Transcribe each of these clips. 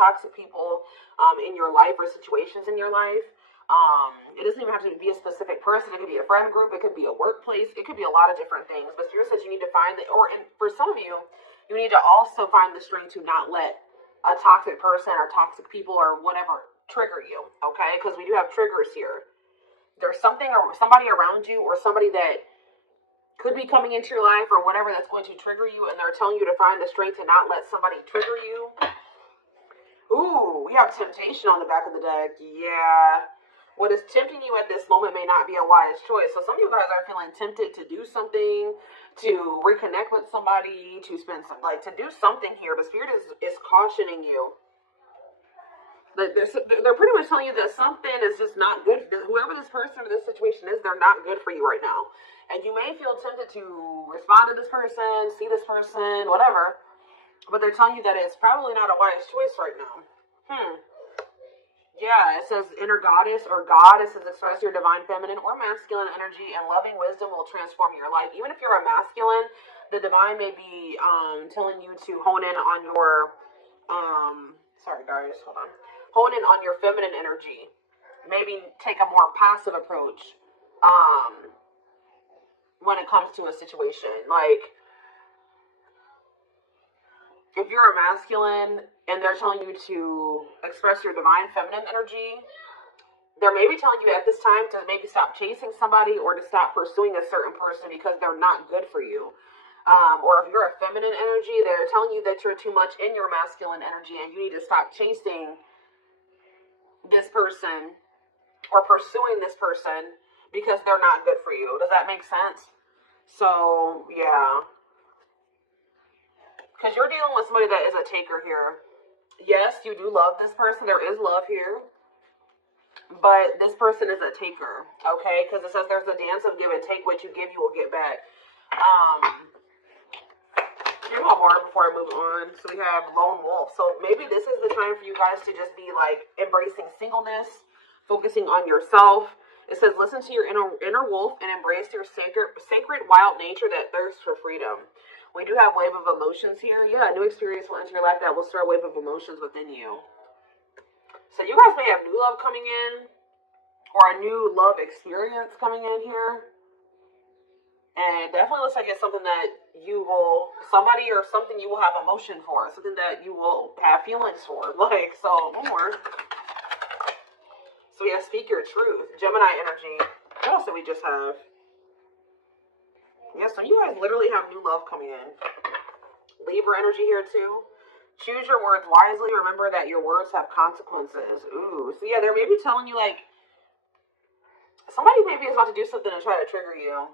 toxic people in your life or situations in your life. It doesn't even have to be a specific person. It could be a friend group. It could be a workplace. It could be a lot of different things. But Spirit says you need to find and for some of you, you need to also find the strength to not let a toxic person or toxic people or whatever trigger you, okay? Because we do have triggers here. There's something or somebody around you or somebody that could be coming into your life or whatever that's going to trigger you, and they're telling you to find the strength to not let somebody trigger you. Ooh, we have temptation on the back of the deck. Yeah. What is tempting you at this moment may not be a wise choice. So some of you guys are feeling tempted to do something, to reconnect with somebody, to spend some, to do something here. But Spirit is cautioning you. They're pretty much telling you that something is just not good. Whoever this person or this situation is, they're not good for you right now. And you may feel tempted to respond to this person, see this person, whatever. But they're telling you that it's probably not a wise choice right now. Yeah, it says inner goddess or God. It says express your divine feminine or masculine energy, and loving wisdom will transform your life. Even if you're a masculine, the divine may be telling you to hone in on your sorry guys, hold on. Hone in on your feminine energy. Maybe take a more passive approach when it comes to a situation. Like, if you're a masculine and they're telling you to express your divine feminine energy, they're maybe telling you at this time to maybe stop chasing somebody or to stop pursuing a certain person because they're not good for you. Or if you're a feminine energy, they're telling you that you're too much in your masculine energy and you need to stop chasing this person or pursuing this person because they're not good for you. Does that make sense? So, yeah. Because you're dealing with somebody that is a taker here. Yes, you do love this person. There is love here. But this person is a taker, okay? Because it says there's a dance of give and take. What you give, you will get back. Here's one more before I move on. So we have lone wolf. So maybe this is the time for you guys to just be embracing singleness, focusing on yourself. It says listen to your inner wolf and embrace your sacred wild nature that thirsts for freedom. We do have wave of emotions here. Yeah, a new experience will enter your life that will stir a wave of emotions within you. So you guys may have new love coming in or a new love experience coming in here. And it definitely looks like it's something that somebody or something you will have emotion for. Something that you will have feelings for. So more. So we have speak your truth. Gemini energy. What else did we just have? Yeah, so you guys literally have new love coming in. Libra energy here too. Choose your words wisely. Remember that your words have consequences. Ooh. So yeah, they're maybe telling you somebody maybe is about to do something to try to trigger you.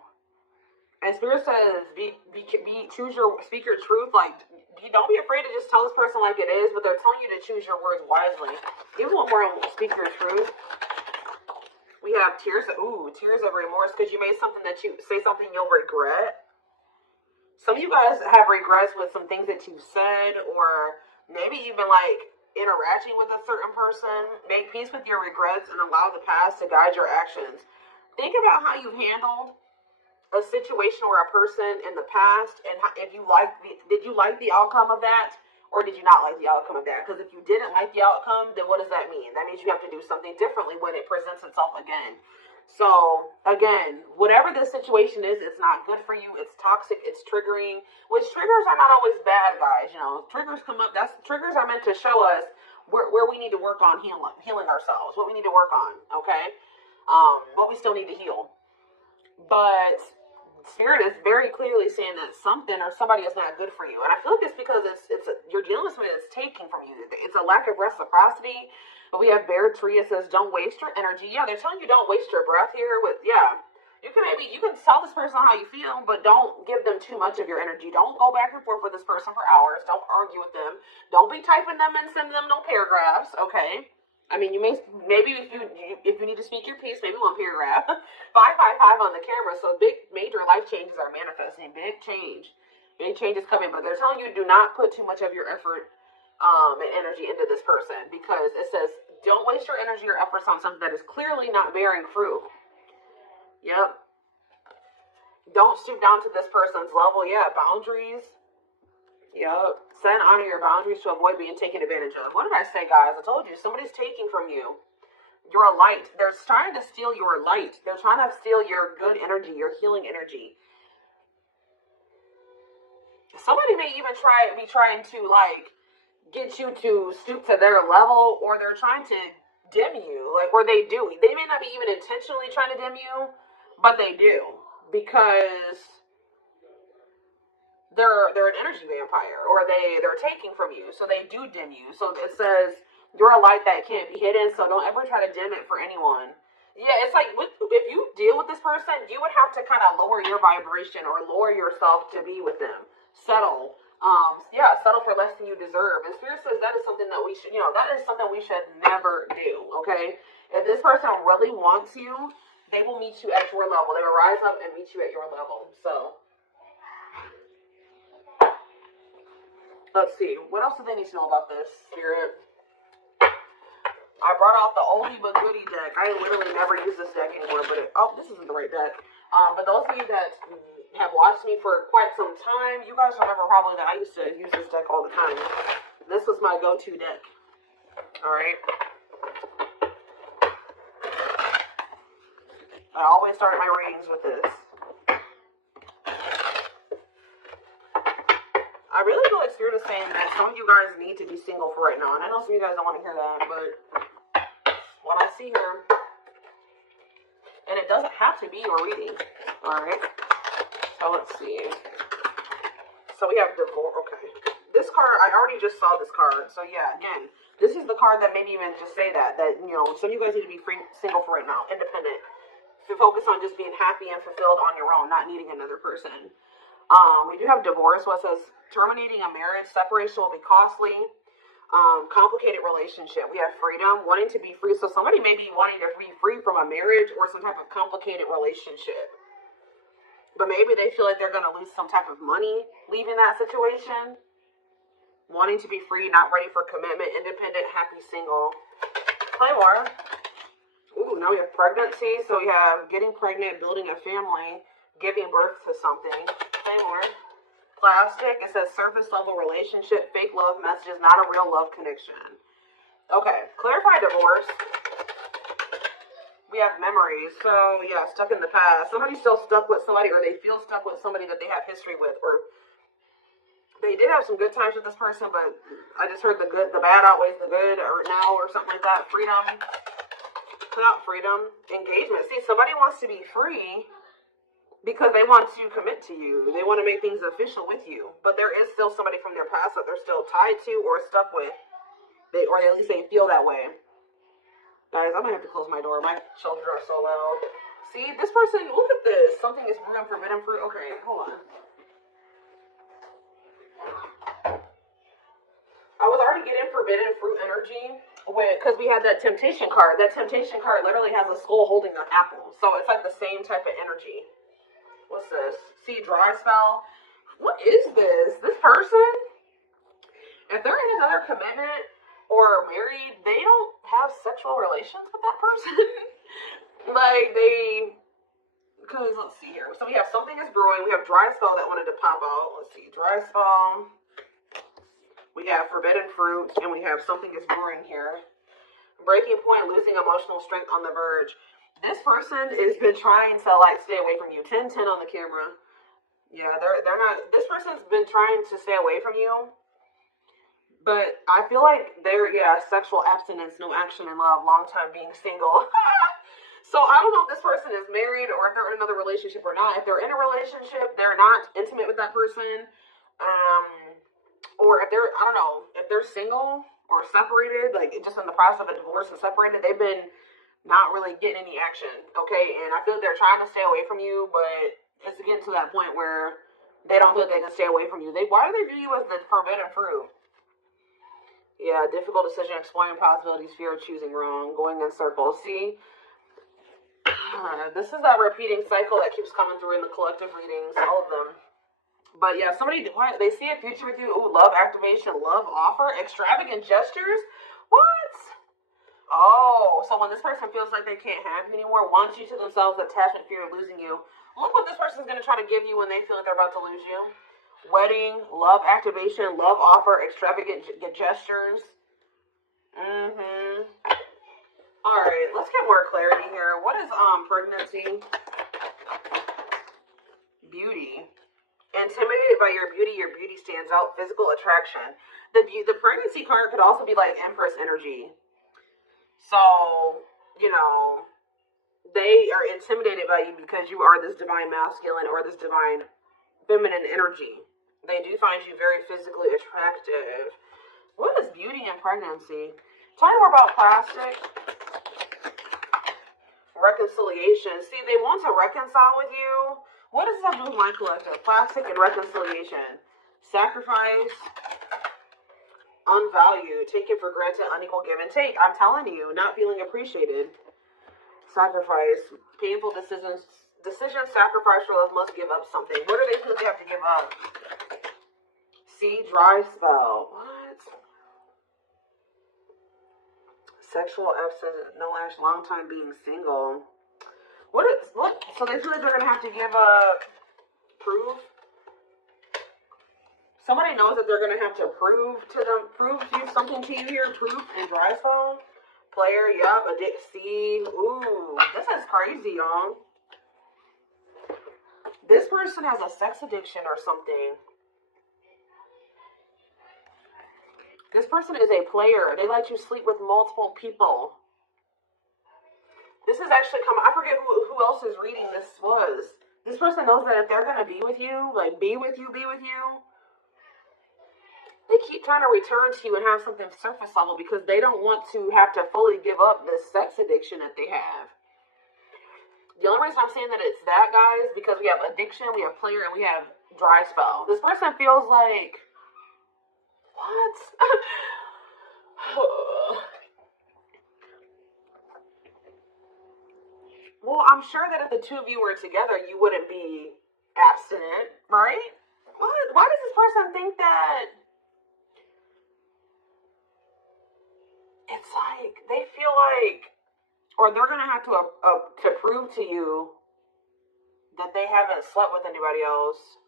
And Spirit says speak your truth. Don't be afraid to just tell this person like it is, but they're telling you to choose your words wisely. Even one more on speak your truth. We have tears of remorse because you made something that you say something you'll regret. Some of you guys have regrets with some things that you've said, or maybe you've been interacting with a certain person. Make peace with your regrets and allow the past to guide your actions. Think about how you've handled a situation or a person in the past, and did you like the outcome of that? Or did you not like the outcome of that? Because if you didn't like the outcome, then what does that mean? That means you have to do something differently when it presents itself again. So, again, whatever this situation is, it's not good for you. It's toxic. It's triggering. Which triggers are not always bad, guys. Triggers come up. Triggers are meant to show us where we need to work on healing ourselves. What we need to work on, okay? What we still need to heal. But Spirit is very clearly saying that something or somebody is not good for you. And I feel like it's because you're dealing with somebody that's taking from you. It's a lack of reciprocity. But we have Bear Tree. It says, don't waste your energy. Yeah, they're telling you don't waste your breath here. You can tell this person how you feel, but don't give them too much of your energy. Don't go back and forth with this person for hours. Don't argue with them. Don't be typing them and sending them no paragraphs, okay? I mean, maybe if you need to speak your piece, maybe one paragraph. 555 on the camera. So big, major life changes are manifesting. Big change is coming. But they're telling you do not put too much of your effort and energy into this person, because it says don't waste your energy or efforts on something that is clearly not bearing fruit. Yep. Don't stoop down to this person's level. Yeah, boundaries. Yup. Set and honor your boundaries to avoid being taken advantage of. What did I say, guys? I told you, somebody's taking from you. Your light. They're trying to steal your light. They're trying to steal your good energy, your healing energy. Somebody may even be trying to, like, get you to stoop to their level, or they're trying to dim you, like, or they do. They may not be even intentionally trying to dim you, but they do, because they're an energy vampire, or they're taking from you, so they do dim you. So it says you're a light that can't be hidden, so don't ever try to dim it for anyone. Yeah, it's like if you deal with this person, you would have to kind of lower your vibration or lower yourself to be with them. Settle. Settle for less than you deserve. And Spirit says that is something that we should, that is something we should never do, okay? If this person really wants you, they will meet you at your level. They will rise up and meet you at your level. So, let's see. What else do they need to know about this, Spirit? I brought out the oldie but goodie deck. I literally never use this deck anymore, but this isn't the right deck. But those of you that have watched me for quite some time, you guys remember probably that I used to use this deck all the time. This was my go-to deck. Alright. I always start my readings with this. I really feel like Spirit is saying that some of you guys need to be single for right now. And I know some of you guys don't want to hear that, but what I see here, and it doesn't have to be your reading. Alright. So let's see. So we have divorce. Okay. This card, I already just saw this card. So yeah, again, this is the card that maybe even just say that some of you guys need to be single for right now, independent. To focus on just being happy and fulfilled on your own, not needing another person. We do have divorce, what says terminating a marriage, separation will be costly. Complicated relationship. We have freedom, wanting to be free. So somebody may be wanting to be free from a marriage or some type of complicated relationship. But maybe they feel like they're going to lose some type of money leaving that situation. Wanting to be free, not ready for commitment, independent, happy, single. Play more. Ooh, now we have pregnancy. So we have getting pregnant, building a family, giving birth to something. Play more. Plastic. It says surface level relationship, fake love messages, not a real love connection. Okay. Clarify divorce. We have memories. So, yeah, stuck in the past. Somebody's still stuck with somebody, or they feel stuck with somebody that they have history with, or they did have some good times with this person, but I just heard the bad outweighs the good, or now, or something like that. Freedom. Put out freedom. Engagement. See, somebody wants to be free because they want to commit to you. They want to make things official with you. But there is still somebody from their past that they're still tied to or stuck with. Or at least they feel that way. Guys, I'm going to have to close my door. My children are so loud. See, this person, look at this. Something is brewing forbidden fruit. Okay, hold on. I was already getting forbidden fruit energy because we had that temptation card. That temptation card literally has a skull holding an apple. So it's like the same type of energy. What's this? See, dry spell. What is this? This person, if they're in another commitment or married, they don't have sexual relations with that person. Because let's see here. So we have something is brewing. We have dry spell that wanted to pop out. Let's see, dry spell. We have forbidden fruit, and we have something is brewing here. Breaking point, losing emotional strength on the verge. This person has been trying to stay away from you. 10-10 on the camera. Yeah, they're not. This person's been trying to stay away from you. But I feel like sexual abstinence, no action in love, long time being single. So I don't know if this person is married or if they're in another relationship or not. If they're in a relationship, they're not intimate with that person. Or if they're, I don't know, if they're single or separated, just in the process of a divorce and separated, they've been not really getting any action, okay? And I feel like they're trying to stay away from you, but it's getting to that point where they don't feel like they can stay away from you. Why do they view you as the forbidden fruit? Yeah, difficult decision, exploring possibilities, fear of choosing wrong, going in circles. See, this is that repeating cycle that keeps coming through in the collective readings, all of them. But yeah, they see a future with you. Ooh, love activation, love offer, extravagant gestures. What? Oh, so when this person feels like they can't have you anymore, wants you to themselves, attachment, fear of losing you. Look what this person's going to try to give you when they feel like they're about to lose you. wedding, love activation, love offer, extravagant gestures. All right, let's get more clarity here. What is pregnancy? Beauty. Intimidated by your beauty stands out. Physical attraction. The pregnancy card could also be like Empress energy. So, you know, they are intimidated by you because you are this divine masculine or this divine feminine energy. They do find you very physically attractive. What is beauty and pregnancy? Tell me more about plastic. Reconciliation. See, they want to reconcile with you. What does that do with my collective? Plastic and reconciliation. Sacrifice. Unvalued. Taken for granted. Unequal give and take. I'm telling you, not feeling appreciated. Sacrifice. Painful decisions. Sacrifice for love, must give up something. What are they supposed to have to give up? See, dry spell. What? Sexual absence, no lash, long time being single. What? So they feel like they're gonna have to give up proof. Somebody knows that they're gonna have to prove you something to you here. Proof and dry spell. Player, yup. See, ooh, this is crazy, y'all. This person has a sex addiction or something. This person is a player. They like to sleep with multiple people. This is actually coming. I forget who else's reading this was. This person knows that if they're going to be with you, like be with you, they keep trying to return to you and have something surface level because they don't want to have to fully give up this sex addiction that they have. The only reason I'm saying that it's that, guys, because we have addiction, we have player, and we have dry spell. This person feels like, what? Well, I'm sure that if the two of you were together, you wouldn't be abstinent, right? What? Why does this person think that? It's like they feel like, or they're gonna have to prove to you that they haven't slept with anybody else,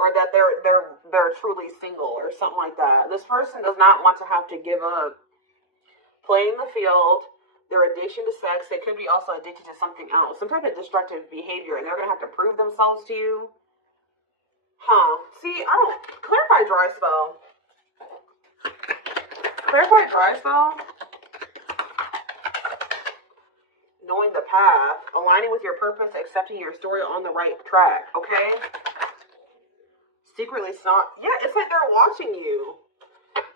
or that they're truly single, or something like that. This person does not want to have to give up playing the field. Their addiction to sex. They could be also addicted to something else, some type of destructive behavior, and they're gonna have to prove themselves to you. See, I don't clarify dry spell. Clarify dry spell. Knowing the path, aligning with your purpose, accepting your story on the right track. Okay. Secretly not. Yeah, it's like they're watching you.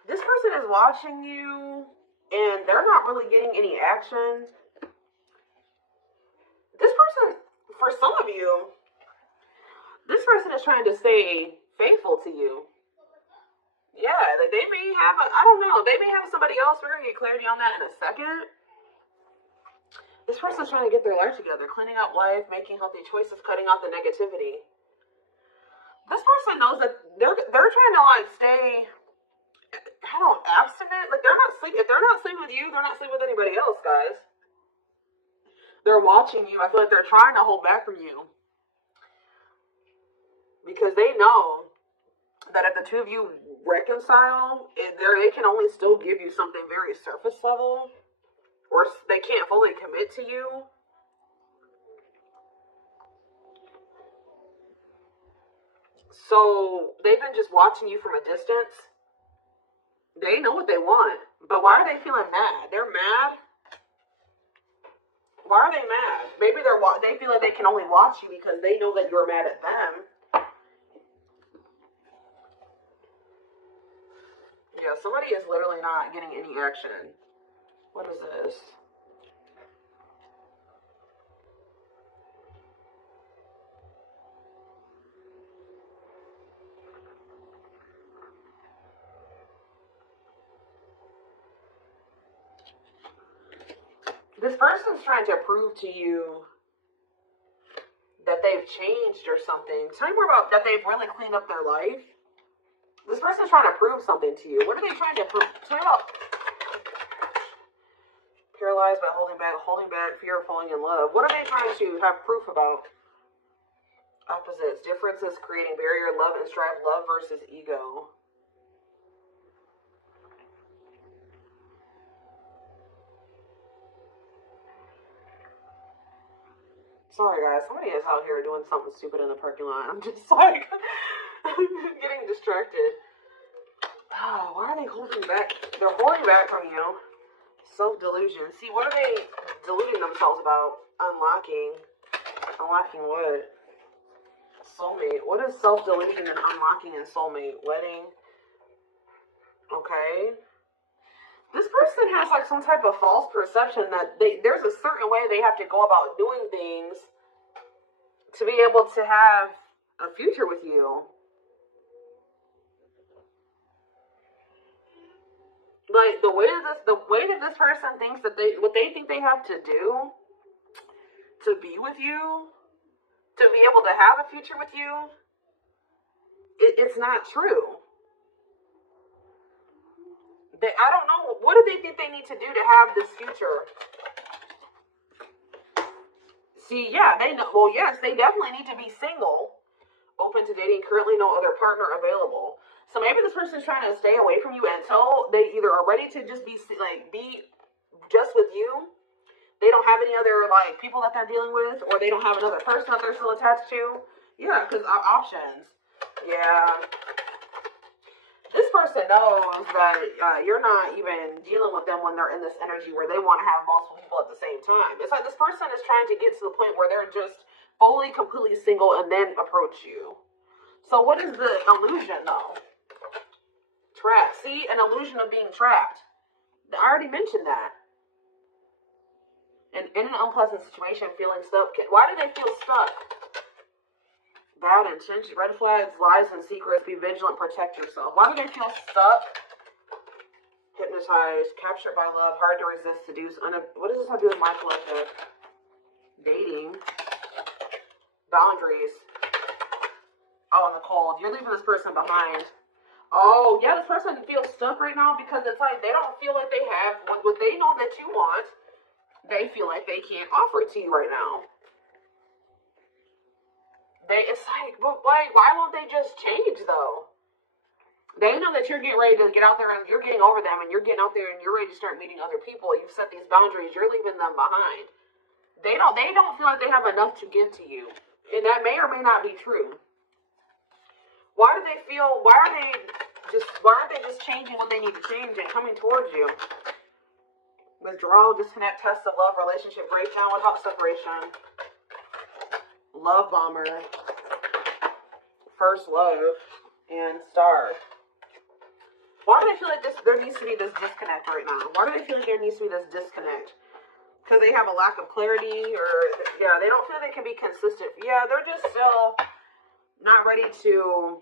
This person is watching you, and they're not really getting any action. This person, for some of you, this person is trying to stay faithful to you. Yeah, like they may have, I don't know, they may have somebody else. We're going to get clarity on that in a second. This person's trying to get their life together, cleaning up life, making healthy choices, cutting out the negativity. This person knows that they're trying to like stay, I don't know, abstinent. Like they're not sleeping. If they're not sleeping with you, they're not sleeping with anybody else, guys. They're watching you. I feel like they're trying to hold back from you because they know that if the two of you reconcile, they can only still give you something very surface level, or they can't fully commit to you. So they've been just watching you from a distance. They know what they want, but why are they feeling mad? They're mad. Why are they mad? Maybe they feel like they can only watch you because they know that you're mad at them. Yeah, somebody is literally not getting any action. What is this? This person's trying to prove to you that they've changed or something. Tell me more about that they've really cleaned up their life. This person's trying to prove something to you. What are they trying to prove? Tell me about paralyzed by holding back, fear of falling in love. What are they trying to have proof about? Opposites. Differences creating barrier, love and strive. Love versus ego. Sorry guys, somebody is out here doing something stupid in the parking lot. I'm just like getting distracted. Oh, why are they holding back? They're holding back from you. Self-delusion. See, what are they deluding themselves about? Unlocking. Unlocking what? Soulmate. What is self-delusion and unlocking in soulmate? Wedding. Okay. This person has like some type of false perception that there's a certain way they have to go about doing things to be able to have a future with you. Like the way that this person thinks that what they think they have to do to be with you, to be able to have a future with you, it's not true. I don't know, what do they think they need to do to have this future? See, yeah, they know. Well, yes, they definitely need to be single, open to dating, currently no other partner available. So maybe this person's trying to stay away from you until they either are ready to just be just with you. They don't have any other like people that they're dealing with, or they don't have another person that they're still attached to. Yeah, because options. Yeah. This person knows that you're not even dealing with them when they're in this energy where they want to have multiple people at the same time. It's like this person is trying to get to the point where they're just fully, completely single and then approach you. So what is the illusion, though? Trapped. See, an illusion of being trapped. I already mentioned that. And in an unpleasant situation, feeling stuck. Why do they feel stuck? Bad intentions, red flags, lies, and secrets. Be vigilant, protect yourself. Why do they feel stuck? Hypnotized, captured by love, hard to resist, seduce. What does this have to do with my collective? Dating. Boundaries. Oh, in the cold. You're leaving this person behind. Oh, yeah, this person feels stuck right now because it's like they don't feel like they have what they know that you want. They feel like they can't offer it to you right now. It's like, but why won't they just change though? They know that you're getting ready to get out there and you're getting over them and you're getting out there and you're ready to start meeting other people. You've set these boundaries. You're leaving them behind. They don't feel like they have enough to give to you. And that may or may not be true. Why are they just changing what they need to change and coming towards you? Withdrawal, disconnect, test of love, relationship breakdown. What about separation? Love bomber, first love, and star. Why do they feel like there needs to be this disconnect right now? Why do they feel like there needs to be this disconnect? Because they have a lack of clarity, or yeah, they don't feel they can be consistent. Yeah, they're just still not ready to.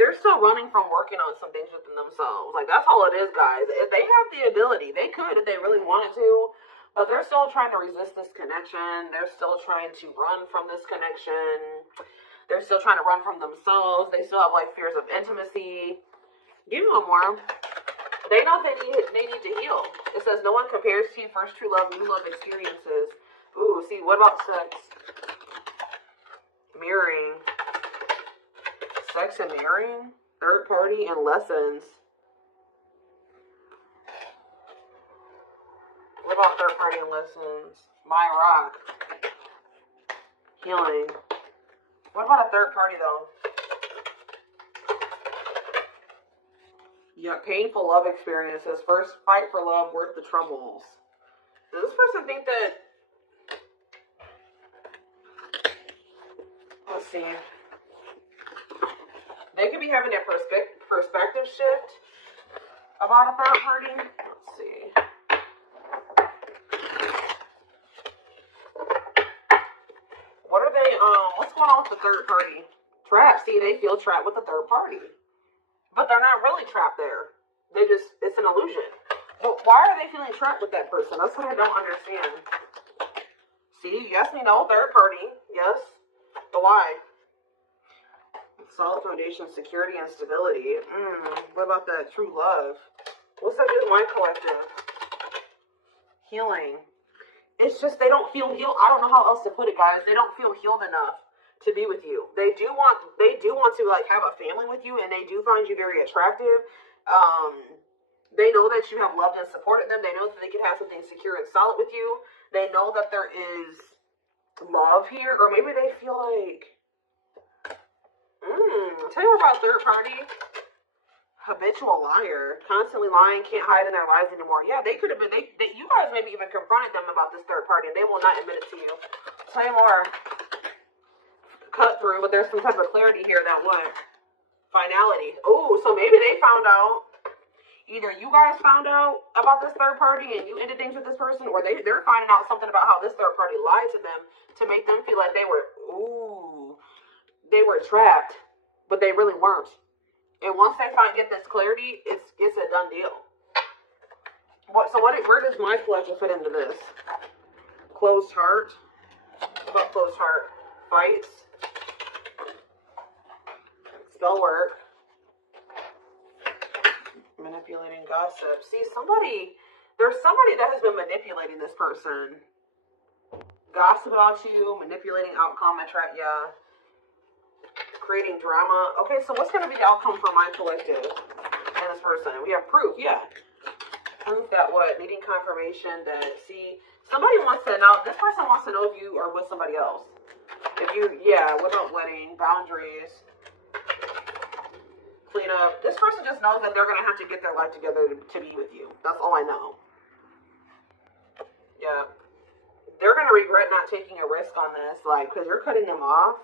They're still running from working on some things within themselves. Like that's all it is, guys. If they have the ability, they could if they really wanted to. But they're still trying to resist this connection. They're still trying to run from this connection. They're still trying to run from themselves. They still have like fears of intimacy. Give me one more. They know they need to heal. It says no one compares to you. First true love, new love experiences. Ooh, see, what about sex? Mirroring. Sex and mirroring. Third party and lessons. What about third party and lessons? My rock. Healing. What about a third party though? Yeah, painful love experiences. First fight for love worth the troubles. Does this person think that... Let's see. They could be having a perspective shift about a third party. Let's see. What are they, what's going on with the third party? Trapped. See, they feel trapped with the third party. But they're not really trapped there. It's an illusion. But why are they feeling trapped with that person? That's what I don't understand. See, yes, we know, third party. Yes. But why? Solid foundation, security, and stability. What about that true love? What's that do with my collective? Healing. It's just they don't feel healed. I don't know how else to put it, guys. They don't feel healed enough. to be with you. They do want to like have a family with you, and they do find you very attractive. They know that you have loved and supported them. They know that they can have something secure and solid with you. They know that there is love here, or maybe they feel like, tell you about third party. Habitual liar, constantly lying, can't hide in their lies anymore. Yeah, they could have been, you guys maybe even confronted them about this third party, and they will not admit it to you. Tell you more. Cut through, but there's some type of clarity here that what? Finality. Oh, so maybe they found out. Either you guys found out about this third party and you ended things with this person, or they're finding out something about how this third party lied to them to make them feel like they were trapped, but they really weren't. And once they get this clarity, it's a done deal. Where does my collection fit into this? Closed heart. What about closed heart? Fights. Spell work. Manipulating, gossip. See, there's somebody that has been manipulating this person. Gossip about you, manipulating outcome, creating drama. Okay, so what's going to be the outcome for my collective and this person? We have proof, yeah. Proof that what? Needing confirmation that, see, somebody wants to know, this person wants to know if you are with somebody else. What about wedding, boundaries, clean up. This person just knows that they're going to have to get their life together to be with you. That's all I know. Yeah. They're going to regret not taking a risk on this, like, because you're cutting them off.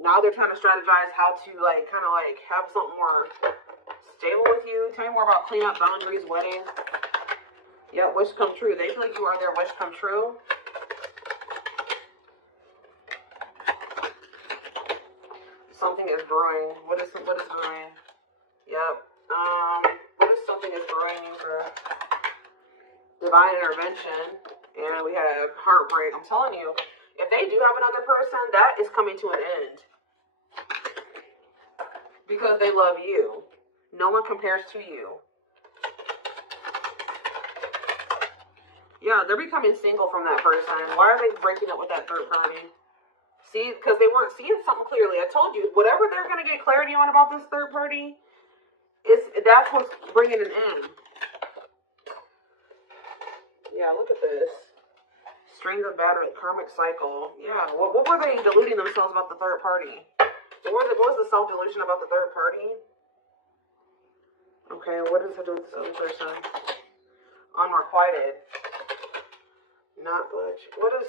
Now they're trying to strategize how to, like, kind of, like, have something more stable with you. Tell me more about clean up, boundaries, wedding. Yeah, wish come true. They feel like you are their wish come true. Something is brewing. What is brewing? Yep. What is something is brewing for divine intervention? And we have heartbreak. I'm telling you, if they do have another person, that is coming to an end. Because they love you. No one compares to you. Yeah, they're becoming single from that person. Why are they breaking up with that third party? See, because they weren't seeing something clearly. I told you, whatever they're going to get clarity on about this third party, that's what's bringing an end. Yeah, look at this. Strings of battery, karmic cycle. Yeah, what were they deluding themselves about the third party? What was the self-delusion about the third party? Okay, what does it do with this other person? Unrequited. Not glitch. What is...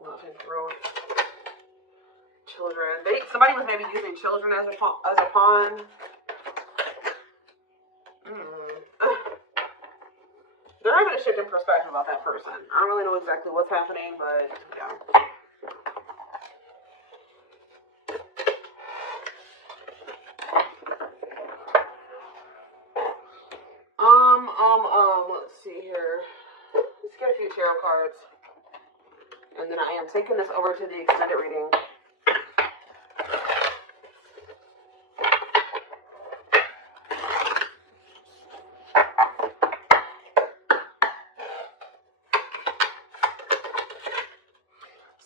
love and growth. Children. Somebody was maybe using children as a pawn. They're having a shift in perspective about that person. I don't really know exactly what's happening, but yeah. Let's see here. Let's get a few tarot cards. And then I am taking this over to the extended reading.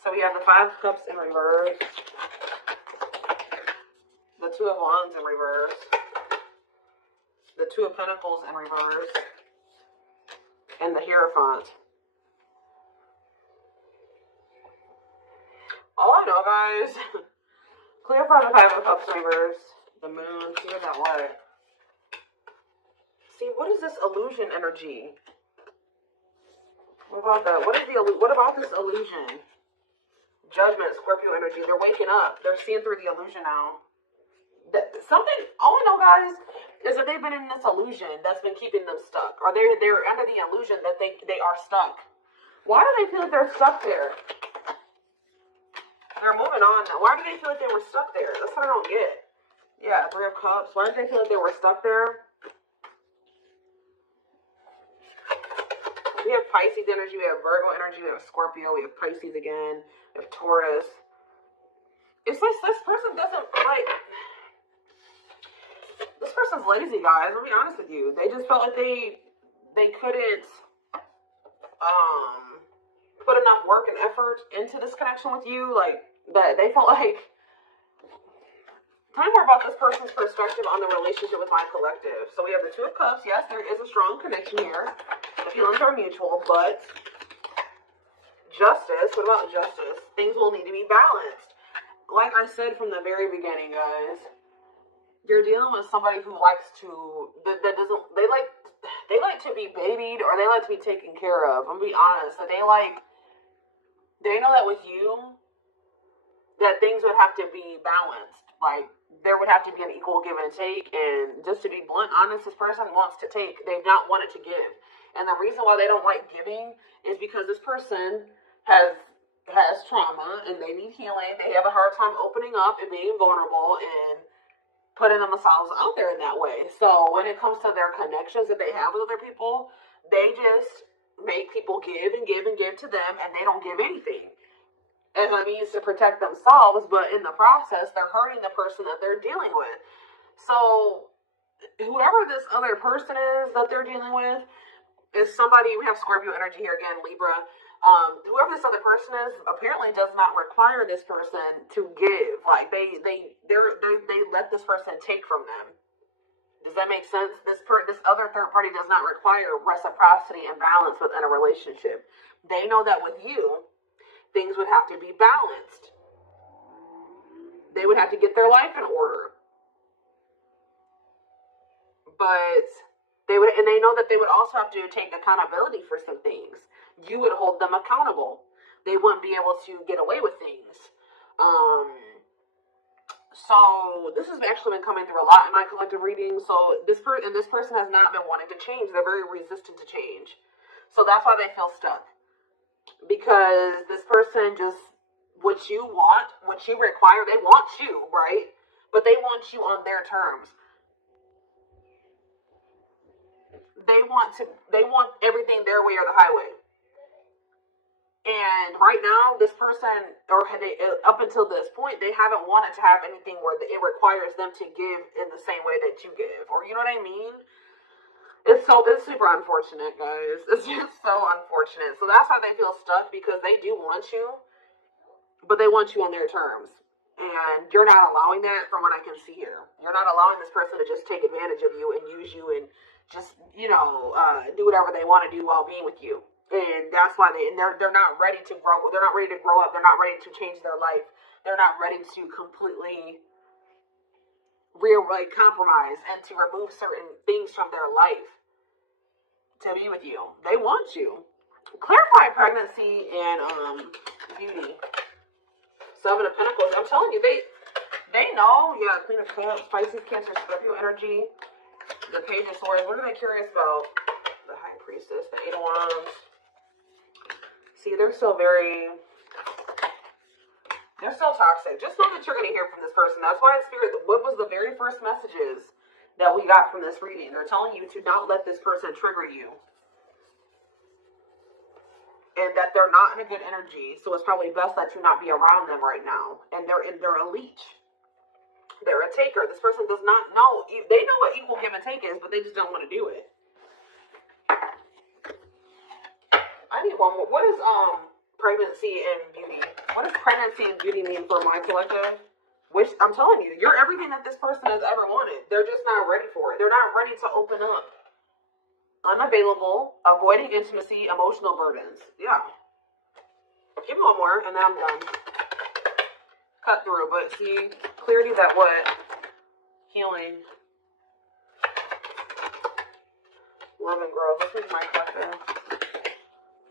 So we have the Five of Cups in reverse, the Two of Wands in reverse, the Two of Pentacles in reverse, and the Hierophant. All I know, guys, clarify the Five of Cups in reverse, the Moon, see that what? See, what is this illusion energy? What about that? What about this illusion? Judgment, Scorpio energy. They're waking up. They're seeing through the illusion now. All I know, guys, is that they've been in this illusion that's been keeping them stuck. Or they're under the illusion that they are stuck. Why do they feel like they're stuck there? They're moving on now. Why do they feel like they were stuck there? That's what I don't get. Yeah, Three of Cups. Why did they feel like they were stuck there? We have Pisces energy, we have Virgo energy, we have Scorpio, we have Pisces again, we have Taurus. It's like this person doesn't, like, this person's lazy, guys. I'll be honest with you. They just felt like they couldn't put enough work and effort into this connection with you, like, that they felt like. Tell me more about this person's perspective on the relationship with my collective. So we have the Two of Cups. Yes, there is a strong connection here. The feelings are mutual, but justice. What about justice? Things will need to be balanced. Like I said from the very beginning, guys, you're dealing with somebody who likes to, that doesn't, they like to be babied, or they like to be taken care of. I'm gonna be honest. That they know that with you, that things would have to be balanced. Like, there would have to be an equal give and take. And just to be blunt, honest, this person wants to take. They've not wanted to give. And the reason why they don't like giving is because this person has trauma and they need healing. They have a hard time opening up and being vulnerable and putting themselves out there in that way. So when it comes to their connections that they have with other people, they just make people give and give and give to them, and they don't give anything as a means to protect themselves, but in the process, they're hurting the person that they're dealing with. So whoever this other person is that they're dealing with is somebody, we have Scorpio energy here again, Libra. Whoever this other person is apparently does not require this person to give. Like, they let this person take from them. Does that make sense? This other third party does not require reciprocity and balance within a relationship. They know that with you, things would have to be balanced. They would have to get their life in order. But they know that they would also have to take accountability for some things. You would hold them accountable. They wouldn't be able to get away with things. So this has actually been coming through a lot in my collective reading. So this person has not been wanting to change. They're very resistant to change. So that's why they feel stuck. Because this person just, what you want, what you require, they want you, right? But they want you on their terms. They want everything their way or the highway. And right now, this person, up until this point, they haven't wanted to have anything where it requires them to give in the same way that you give. Or, you know what I mean? It's super unfortunate, guys. It's just so unfortunate. So that's why they feel stuck, because they do want you, but they want you on their terms. And you're not allowing that from what I can see here. You're not allowing this person to just take advantage of you and use you and just, do whatever they want to do while being with you. And that's why they're not ready to grow. They're not ready to grow up. They're not ready to change their life. They're not ready to completely compromise and to remove certain things from their life to be with you. They want you. Clarify pregnancy and beauty. Seven of Pentacles. I'm telling you, they know. Yeah, Queen of Cups, Pisces, Cancer, Scorpio energy. The Page of Swords. What are they curious about? The High Priestess, the Eight of Wands. See, they're still toxic. Just know that you're going to hear from this person. That's why Spirit, what was the very first messages that we got from this reading? They're telling you to not let this person trigger you. And that they're not in a good energy. So it's probably best that you not be around them right now. And they're a leech. They're a taker. This person does not know. They know what equal give and take is, but they just don't want to do it. I need one more. What is pregnancy and beauty? What does pregnancy and beauty mean for my collective? Which, I'm telling you, you're everything that this person has ever wanted. They're just not ready for it. They're not ready to open up. Unavailable, avoiding intimacy, emotional burdens. Yeah. Give me one more, and then I'm done. Cut through, but see, clarity that what? Healing. Love and growth. This is my collective.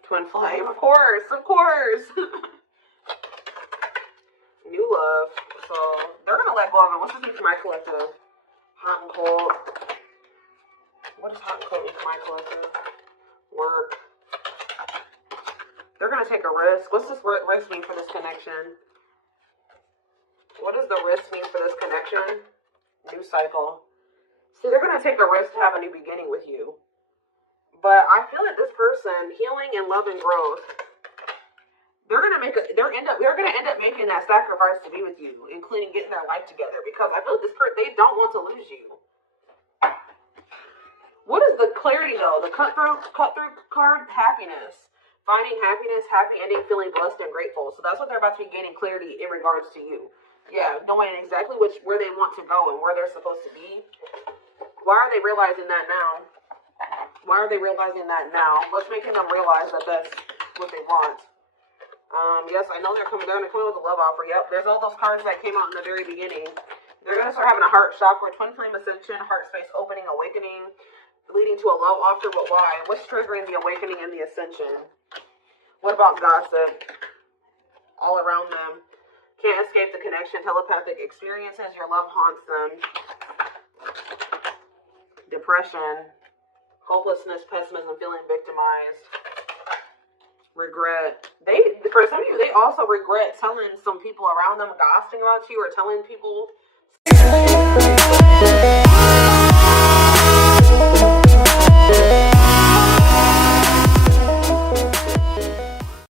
Twin flame. Of course. New love. So, they're going to let go of it. What's this mean for my collective? Hot and cold. What does hot and cold mean for my collective? Work. They're going to take a risk. What's this risk mean for this connection? What does the risk mean for this connection? New cycle. So they're going to take a risk to have a new beginning with you. But I feel that this person, healing and love and growth, they're going to end up making that sacrifice to be with you, including getting their life together. Because I feel like this person, they don't want to lose you. What is the clarity though? The cut through card, happiness. Finding happiness, happy ending, feeling blessed and grateful. So that's what they're about to be gaining clarity in regards to you. Yeah, knowing exactly where they want to go and where they're supposed to be. Why are they realizing that now? Why are they realizing that now? What's making them realize that that's what they want? Yes, I know they're coming down. They're coming with a love offer. Yep, there's all those cards that came out in the very beginning. They're going to start having a heart chakra, twin flame ascension, heart space opening, awakening, leading to a love offer. But why? What's triggering the awakening and the ascension? What about gossip? All around them. Can't escape the connection, telepathic experiences. Your love haunts them. Depression. Hopelessness, pessimism, feeling victimized. Regret. For some of you, they also regret telling some people around them, gossiping about you, or telling people